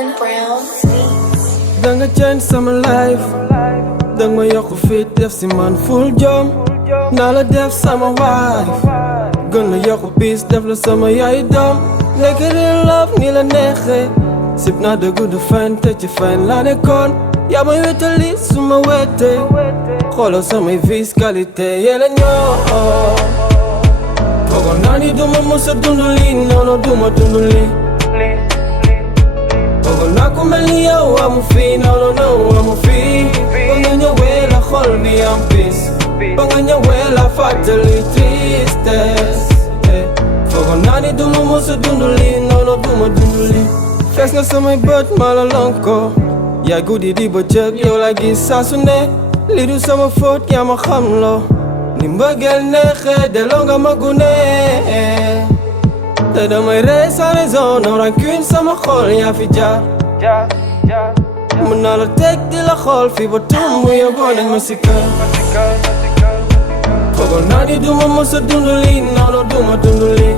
Golden Brown Beats. Danga change sama life danga ma yokk fit def si man full jom naa la def sama wife gën la yokk peace def la sama yaay doom nekk real love ni la neexee sip naa dëggu du fen te ci fen laa nekkoon yaa may wetali su ma wete xoolal samay vis qualité yéla ñoo foogoon naa ni duma musa dund lii noonu duma dund lii foogoon naa ku mel ni yow amu fii noonu amu fii ba nga ñëwee la xol bi am peace ba nga ñëwee la fàttali tristesse foogoon naa ni duma musa dund lii noonu duma dund lii fees nga samay bët maa la lonko yaa guddi di bëccëg yow la gis saa su ne lii du sama faute yaa ma xam loo ni mbëggeel neexee delloo nga ma gune te damay rey sans raison non rancune sama xol yaa fi jaar mën naa la teg di la xool fii ba tumb yóbboo nañ ma si kër foogoon naa ni duma mës a dund lii noonu duma dund lii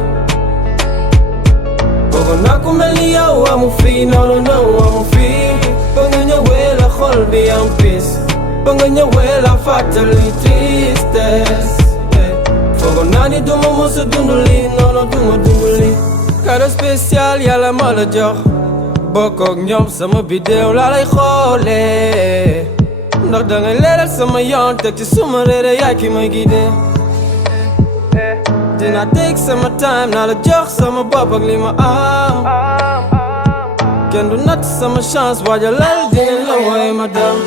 foogoon naa ku mel ni yow amu fii noonu amu fii ba nga ñëwee la xol bi am peace ba nga ñëwee la fàttali tristesse foogoon naa ni duma mës a dund lii noonu duma dund lii cadeau spécial yàlla ma la jox bokkook ñoom sama bidéew laa lay xoolee ndax dangay leeral sama yoon teg ci suma réere yaay ki may guidé dinaa take sama time naa la jox sama bopp ak li ma am kenn du natt sama chance waajalal dinañ la woowe madame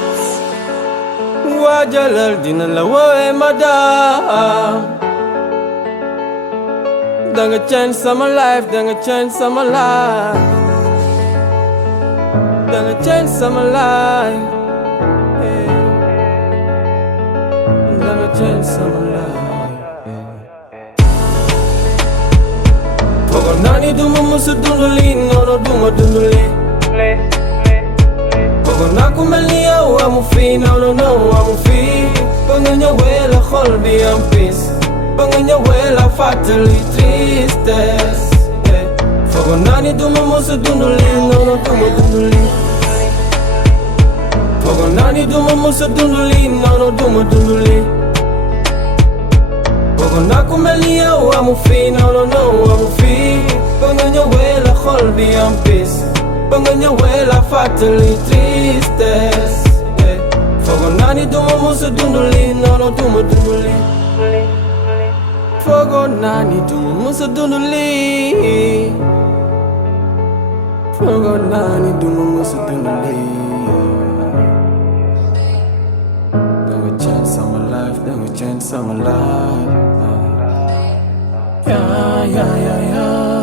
waajalal dinañ la woowe madame danga change sama life danga change sama life danga change sama life danga change sama life foogoon naa ni duma mës a dund lii noonu duma dund lii foogoon naa ku mel ni yow amu fii noonu amu fii ba nga ñëwee la xol bi am peace ba nga ñëwee la fàttali tristesse foogoon naa ni duma mës a dund lii noonu duma dund lii foogoon naa ni duma mës a dund lii noonu duma dund lii foogoon naa ku mel ni yow amu fii noonu amu fii ba nga ñëwee la xol bi am peace ba nga ñëwee la fàttali tristesse foogoon naa ni duma mës a dund lii noonu duma dund lii foogoon naa ni duma mës a dund lii foogoon naa ni duma mës a dund lii danga change sama life danga change sama life yeah